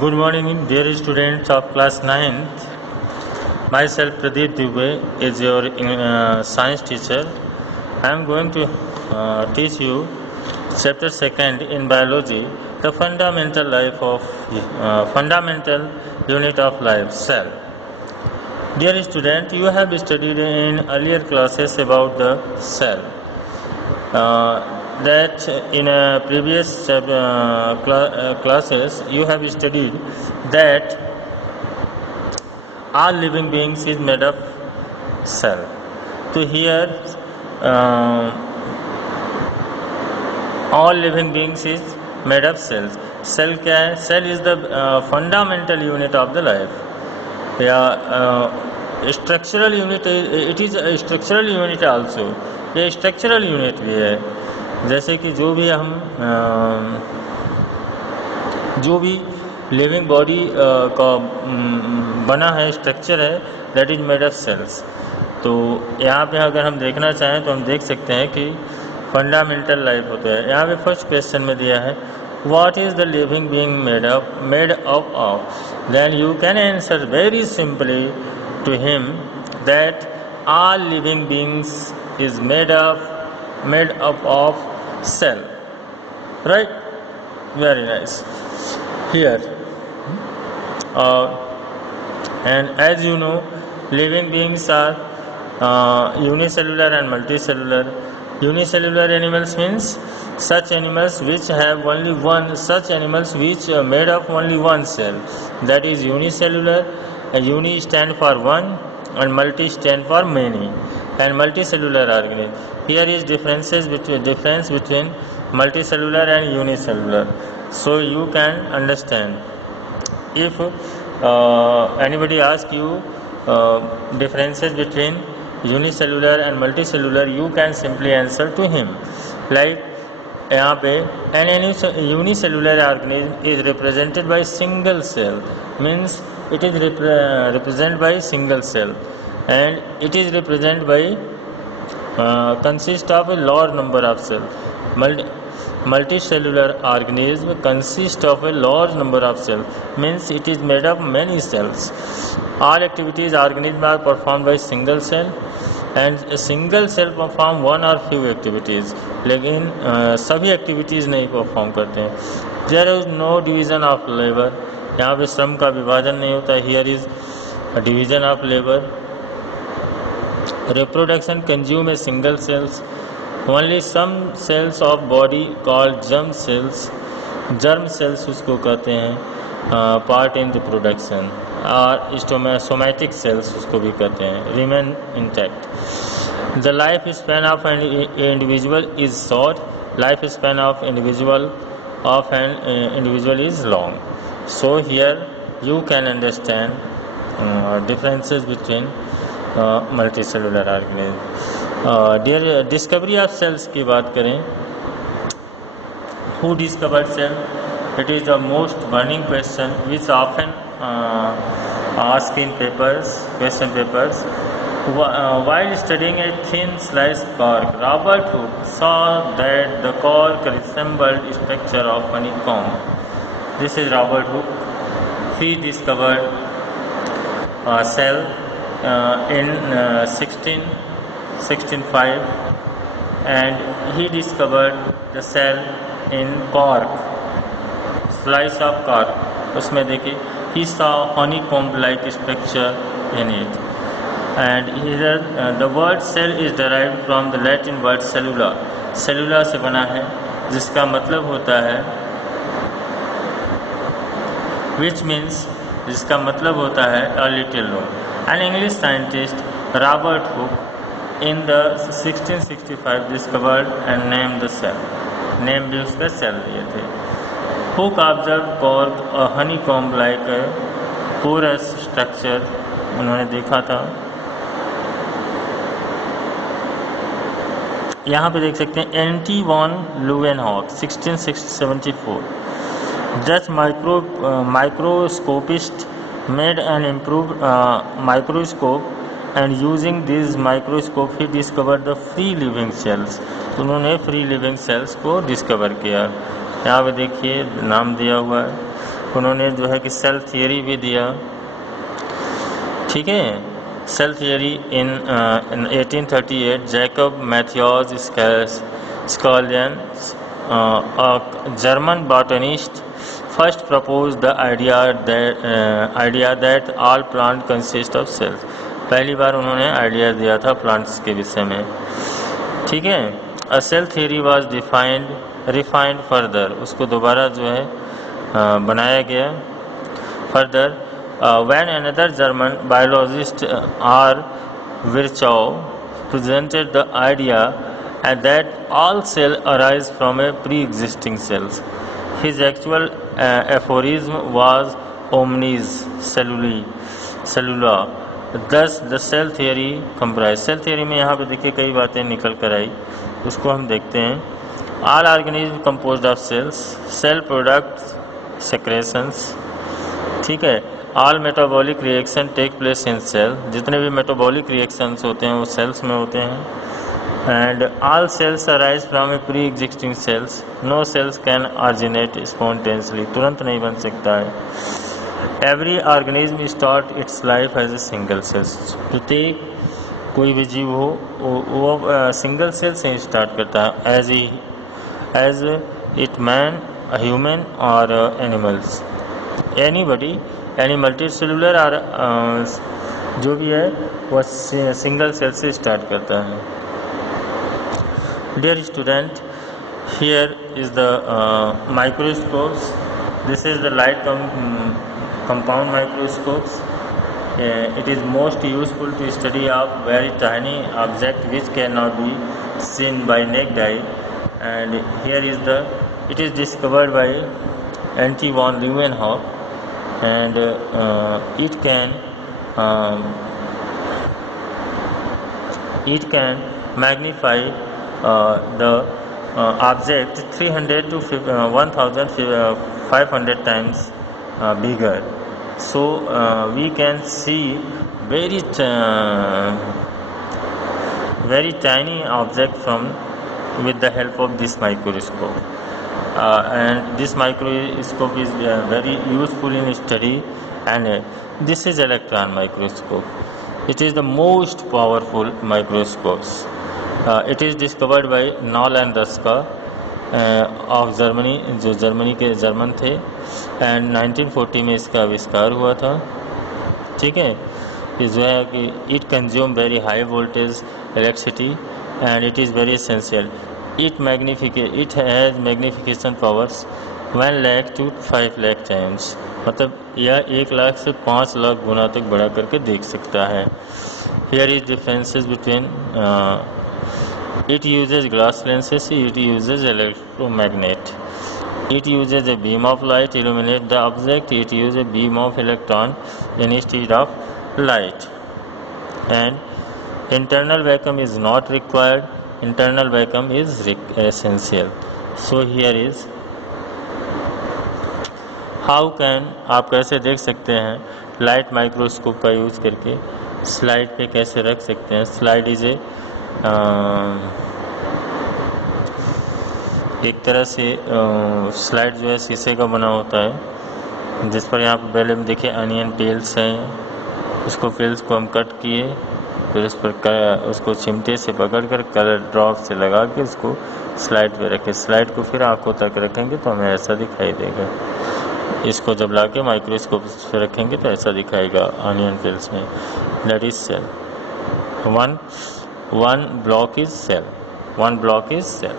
Good morning, dear students of class 9th. Myself Pradeep Dubey is your science teacher. I am going to teach you chapter 2nd in biology, the fundamental unit of life, cell. Dear student, you have studied in earlier classes about the cell. That in previous classes you have studied that all living beings is made of cell. So here all living beings is made of cells. Cell क्या है? Cell is the fundamental unit of the life. Structural unit, it is a structural unit also. ये structural unit भी है. जैसे कि जो भी living body का बना है स्ट्रक्चर है, that is made of cells. तो यहाँ पे अगर हम देखना चाहें तो हम देख सकते हैं कि फंडामेंटल लाइफ होता है. यहाँ पे फर्स्ट क्वेश्चन में दिया है what is the living being made up of. Then you can answer very simply to him that all living beings is made up of cell, right? Very nice. Here and as you know, living beings are unicellular and multicellular. Unicellular animals means such animals which have only one, such animals which are made of only one cell, that is unicellular. Uni stand for one and multi stand for many, and multicellular organism. Here is difference between multicellular and unicellular, so you can understand. If anybody asks you differences between unicellular and multicellular, you can simply answer to him like यहाँ पे an unicellular organism is represented by single cell, means it is represented by single cell, and it is represented by consist of a large number of cells. Multicellular organism consists of a large number of cells, means it is made of many cells. All activities organism are performed by single cell, and a single cell perform one or few activities, लेकिन सभी activities नहीं perform करते हैं. There is no division of labor. यहाँ पे श्रम का विभाजन नहीं होता. Here is a division of labor. Reproduction consume a single cells. Only some cells of body called germ cells उसको कहते हैं part in the production, और somatic cells उसको भी कहते हैं, remain intact. The life span of an individual is short. Life span of an individual is long. So here you can understand differences between multicellular organism. Dear discovery of cells की बात करें, who discovered cell? It is the most burning question which often asked in question papers. While studying a thin sliced cork, Robert Hooke saw that the cork resembled the structure of honeycomb. This is Robert Hooke. He discovered a cell in 1605, and he discovered the cell in cork, slice of cork. उसमें देखिए, he saw honeycomb-like structure in it. And here the word cell is derived from the Latin word cellula. Cellula से बना है, जिसका मतलब होता है which means जिसका मतलब होता है a little room. An English scientist, Robert Hooke, in the 1665 discovered and named the cell. Name भी उसका cell दिए थे. Hooke observed cork, a honeycomb-like porous structure उन्होंने देखा था. यहाँ पे देख सकते हैं anti von लुवेनहॉक 1674 Dutch microscopist made an improved microscope, and using this microscope he discovered the free living cells. उन्होंने फ्री लिविंग सेल्स को डिस्कवर किया. यहाँ पे देखिए नाम दिया हुआ है उन्होंने जो है कि सेल थियरी भी दिया, ठीक है। Cell theory in 1838 Jacob Matthias Schleiden, a German botanist, first proposed the idea that all plant consist of cells. पहली बार उन्होंने आइडिया दिया था प्लांट्स के विषय में, ठीक है। A cell theory was refined further, उसको दोबारा जो है बनाया गया further. When another German biologist R. Virchow presented the idea and that all cells arise from a pre-existing cells. His actual aphorism was omnis cellula. Thus the cell theory comprised. Cell theory में यहाँ पे देखिए कई बातें निकल कर आई, उसको हम देखते हैं. All organisms composed of cells, cell products, secretions, ठीक है. All metabolic reaction take place in cell. जितने भी metabolic reactions होते हैं वो cells में होते हैं. And all cells arise from a pre-existing cells. No cells can originate spontaneously. तुरंत नहीं बन सकता है. Every organism start its life as a single cell. प्रत्येक कोई भी जीव हो वो सिंगल सेल से स्टार्ट करता है, as it man, a human or animals. Anybody, any multicellular और जो भी है वो सिंगल सेल से स्टार्ट करता है. Dear student, here is the microscopes. This is the light compound microscopes. It is most useful to study of very tiny object which cannot be seen by naked eye. And here is it is discovered by Anton von Leeuwenhoek, and it can magnify the object 300 to 1500 times bigger. So we can see very tiny object with the help of this microscope. And this microscope is very useful in study. And this is electron microscope. It is the most powerful microscopes. It is discovered by Knoll and Ruska of Germany, जो Germany के German थे, and 1940 में इसका आविष्कार हुआ था, ठीक है. ये जो है कि it consume very high voltage electricity and it is very essential. It has magnification powers 1 lakh to 5 lakh times. मतलब यह 1 लाख से 5 लाख गुना तक बढ़ा करके देख सकता है. Here is differences between it uses glass lenses, it uses electromagnet. It uses a beam of light to illuminate the object. It uses a beam of electron instead of light. And internal vacuum is not required. Internal vacuum is essential. So here is how can, आप कैसे देख सकते हैं light microscope का use करके slide पे कैसे रख सकते हैं. स्लाइड इज एक तरह से स्लाइड जो है शीशे का बना होता है, जिस पर यहाँ पर पहले में देखे अनियन पेल्स हैं. उसको पेल्स को हम कट किए, फिर उस पर उसको चिमटे से पकड़कर कलर ड्रॉप से लगा के उसको स्लाइड पे रखें. स्लाइड को फिर आंखों तक रखेंगे तो हमें ऐसा दिखाई देगा. इसको जब ला के माइक्रोस्कोप पे रखेंगे तो ऐसा दिखाएगा अनियन पेल्स में. That is cell. one block is cell. One block is cell.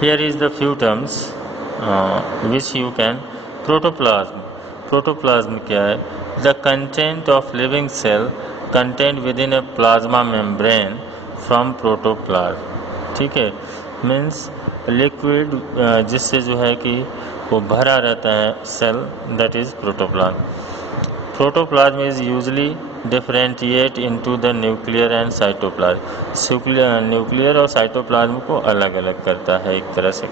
Here is the few terms which you can. Protoplasm क्या है? The content of living cell contained within a plasma membrane from protoplasm. ठीक है, means liquid जिससे जो है कि वो भरा रहता है cell, that is protoplasm. Protoplasm is usually differentiate into the nuclear and cytoplasm. Nuclear और साइटोप्लाज्म को अलग अलग करता है एक तरह से.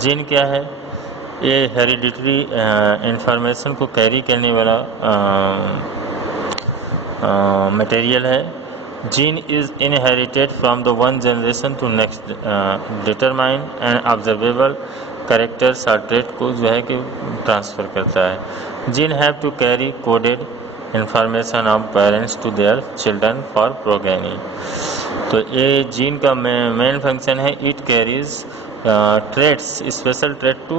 जीन क्या है? ये हेरिडिटरी इंफॉर्मेशन को कैरी करने वाला मटेरियल है। Gene is inherited from the one generation to next, determine and observable characters और ट्रेट को जो है कि ट्रांसफ़र करता है। Gene have to carry coded information of parents to their children for progeny. तो ये जीन का मेन फंक्शन है, it carries traits, special trait to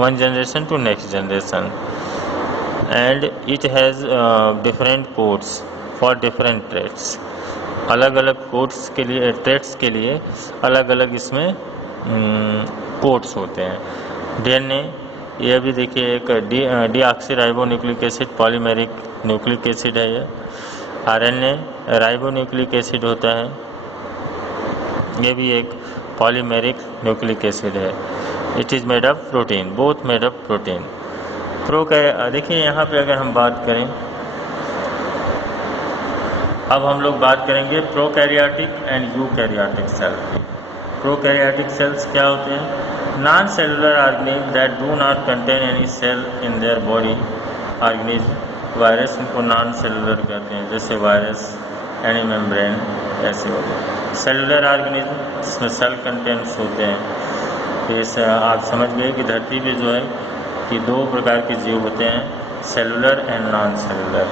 one generation to next generation, and it has different codes for different traits. अलग अलग codes के लिए, traits के लिए अलग अलग इसमें कोड्स होते हैं। डीएनए, ये भी देखिए एक deoxyribonucleic acid polymeric nucleic acid है ये। आरएनए राइबोन्यूक्लिक एसिड होता है, ये भी एक पॉलीमेरिक न्यूक्लिक एसिड है। It is made of protein, both made of protein. देखिए यहाँ पे अगर हम बात करें, अब हम लोग बात करेंगे prokaryotic and eukaryotic cell. Prokaryotic cells क्या होते हैं? Non cellular organism that do not contain any cell in their body organism. Virus इनको नॉन सेलुलर कहते हैं, जैसे वायरस, एनी मेम्ब्रेन, ऐसे होते हैं। सेलुलर ऑर्गेनिज्म जिसमें सेल कंटेंट्स होते हैं। तो इसे आप समझ गए कि धरती पे जो है कि दो प्रकार के जीव होते हैं, सेलुलर एंड नॉन सेलुलर।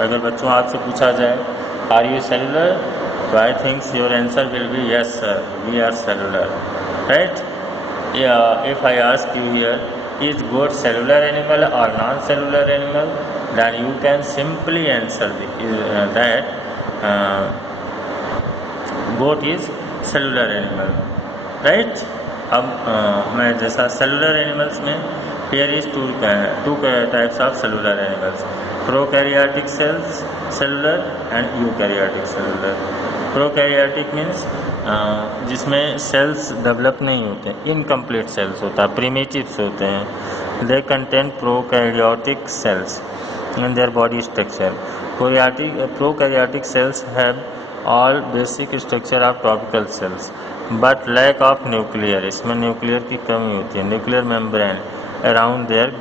अगर बच्चों आपसे पूछा जाए आर यू सेलुलर, तो I think your answer will be yes sir, we are cellular, right? If I ask you here is goat cellular animal or non cellular animal, then you can simply answer that goat is cellular animal, right? अब मैं जैसा cellular animals में here is two types of cellular animals, prokaryotic cells cellular and eukaryotic cellular. Prokaryotic means जिसमें cells develop नहीं होते, incomplete cells होता है, primitives होते हैं। They contain prokaryotic cells in their body structure. Prokaryotic cells have all basic structure of tropical cells but lack of nuclear. इसमें nuclear की कमी होती है, nuclear membrane around their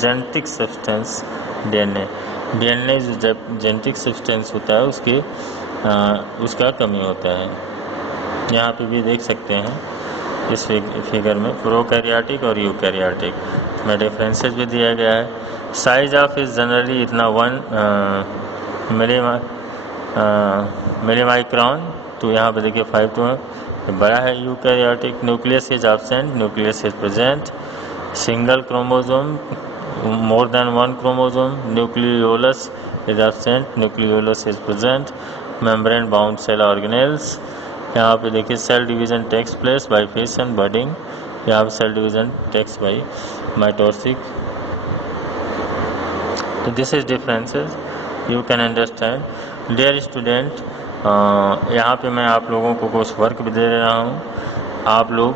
genetic substance DNA. DNA जो genetic substance होता है उसका कमी होता है। यहाँ पे भी देख सकते हैं इस फिगर में प्रोकैरियोटिक और यूकैरियोटिक में डिफरेंसेस भी दिया गया है। साइज ऑफ इज जनरली इतना 1 मिलीमाइक्रॉन, तो यहाँ पे देखिए 5 to बड़ा है eukaryotic. Nucleus is absent, nucleus is present. Single chromosome, more than 1 chromosome. Nucleolus is absent, nucleolus is present. Membrane bound cell organelles, यहाँ पे देखिए cell division takes place by fission budding, यहाँ पे cell division takes by mitosis. तो this is differences you can understand. Dear student, यहाँ पे मैं आप लोगों को कुछ वर्क भी दे रहा हूँ। आप लोग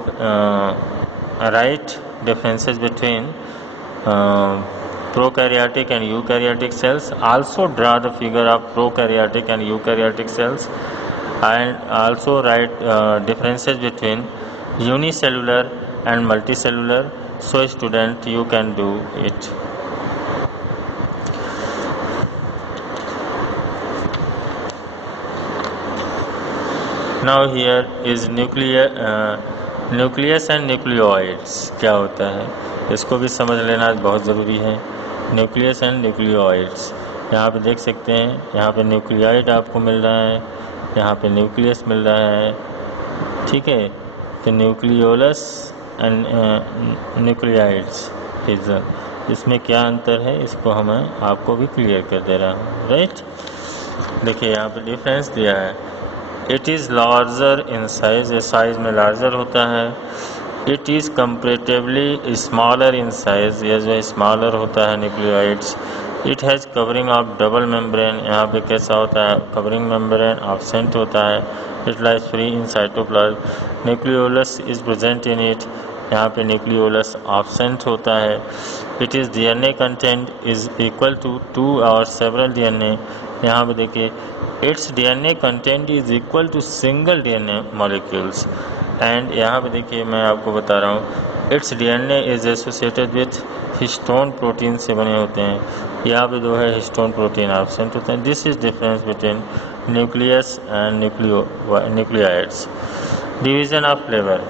right differences between prokaryotic and eukaryotic cells. Also draw the figure of prokaryotic and eukaryotic cells, and also write differences between unicellular and multicellular. So student, you can do it. Now here is nucleus and nucleoids क्या होता है, इसको भी समझ लेना बहुत ज़रूरी है। न्यूक्लियस एंड न्यूक्लियोइड्स, यहाँ पे देख सकते हैं, यहाँ पे न्यूक्लियोइड आपको मिल रहा है, यहाँ पे न्यूक्लियस मिल रहा है, ठीक है। तो न्यूक्लियोलस एंड न्यूक्लियोइड्स इसमें क्या अंतर है, इसको हमें आपको भी क्लियर कर दे रहा हूँ, राइट? देखिए यहाँ पे डिफरेंस दिया है। It is larger in size, size में लार्जर होता है। It is comparatively smaller in size, यह जो स्मॉलर होता है nucleoids. It has covering of double membrane, यहाँ पे कैसा होता है, कवरिंग मेम्ब्रेन ऑब्सेंट होता है। It lies free in cytoplasm. Nucleolus is present in it, यहाँ पे न्यूक्लियोलस ऑब्सेंट होता है। It is DNA content is equal to 2 और सेवरल डीएनए, यहाँ पे देखिए it's DNA content is equal to single DNA molecules. And यहाँ पे देखिए मैं आपको बता रहा हूँ it's DNA is associated with histone protein से बने होते हैं, यहाँ पे दो है हिस्टोन प्रोटीन एब्सेंट होते हैं। This is difference between nucleus and nucleoids. Division of labour,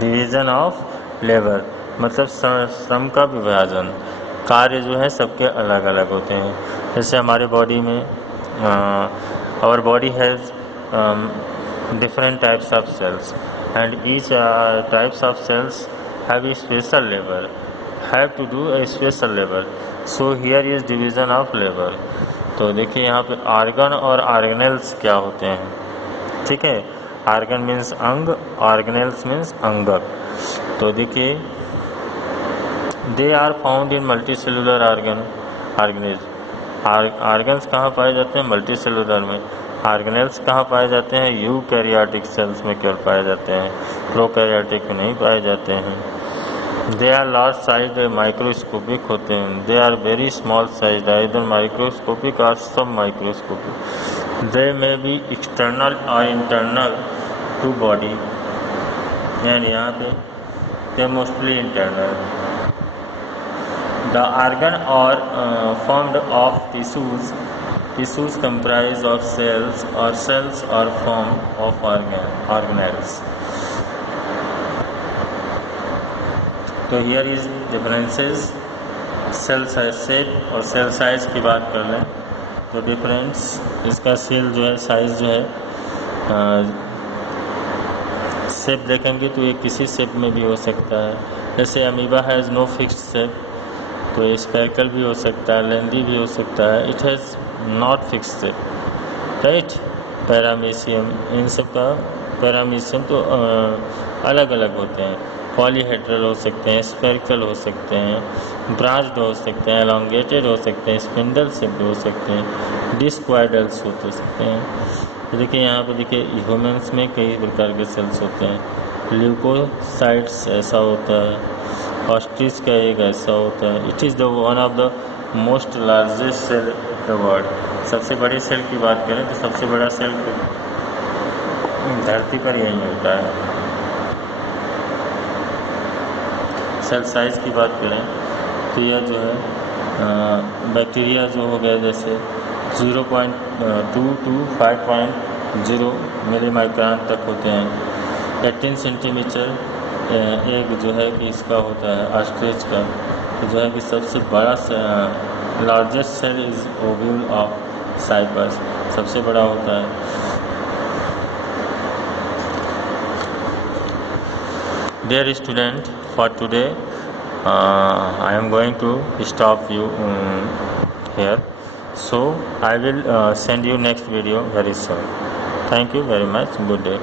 division of labour मतलब श्रम का विभाजन। कार्य जो है सबके अलग अलग होते हैं। जैसे हमारे बॉडी में our body has different types of cells and each types of cells have a special labor, have to do a special labor, so here is division of labor। तो देखिए यहाँ पे आर्गन और ऑर्गेनेल्स क्या होते हैं, ठीक है। आर्गन मीन्स अंग, ऑर्गेनेल्स मीन्स अंगक। तो देखिए they are found in multi cellular organism. Organs कहाँ पाए जाते हैं, मल्टी सेलुलर में। ऑर्गेनेल्स कहाँ पाए जाते हैं, यूकैरियोटिक सेल्स में केवल पाए जाते हैं, प्रोकैरियोटिक में नहीं पाए जाते हैं। They are large size, microscopic होते हैं। They are very small size, either microscopic or sub microscopic. They may be external or internal to body, and यहाँ पे they mostly internal. The organ are formed of tissues, tissues comprise of cells or cells are formed of organelles। तो here is differences, cell size shape और cell size की बात कर लें तो difference, इसका सेल जो है साइज जो है शेप देखेंगे तो ये किसी शेप में भी हो सकता है। जैसे amoeba has no fixed shape, तो ये स्पेरिकल भी हो सकता है, लेंदी भी हो सकता है। It has not fixed shape, right. Paramecium, इन सब का पैरामीशियम तो अलग अलग होते हैं। पॉलीहेड्रल हो सकते हैं, स्पेरिकल हो सकते हैं, ब्रांच्ड हो सकते हैं, एलोंगेटेड हो सकते हैं, स्पिंडल शेप्ड हो सकते हैं, डिस्क्वाइडल्स हो सकते हैं। तो देखिए यहाँ पे देखिए ह्यूमन्स में कई प्रकार के सेल्स होते हैं। ल्यूकोसाइट्स ऐसा होता है, ऑस्ट्रिच का एक ऐसा होता है। It is the one of the most largest cell in the world. सबसे बड़े सेल की बात करें तो सबसे बड़ा सेल धरती पर यही मिलता है। सेल साइज की बात करें तो यह जो है बैक्टीरिया जो हो गया जैसे 0.2 to 5.0 मिलीमाइक्रोन तक होते हैं। 18 सेंटीमीटर एक जो है कि इसका होता है ऑस्ट्रिच का, तो जो है कि सबसे बड़ा largest cell is ovule of cycas, सबसे बड़ा होता है। Dear student, for today I am going to stop you here, so I will send you next video very soon. Thank you very much. Good day.